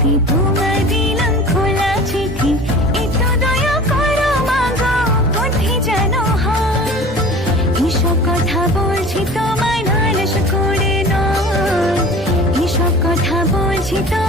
হাতে তোমায় দিলাম খোলা চিঠি, একটু দয়া করো মাগো, কণ্ঠে যেন হয়। এসব কথা বলছি তোমায় নালিশ করে নয়, এসব কথা বলছি তো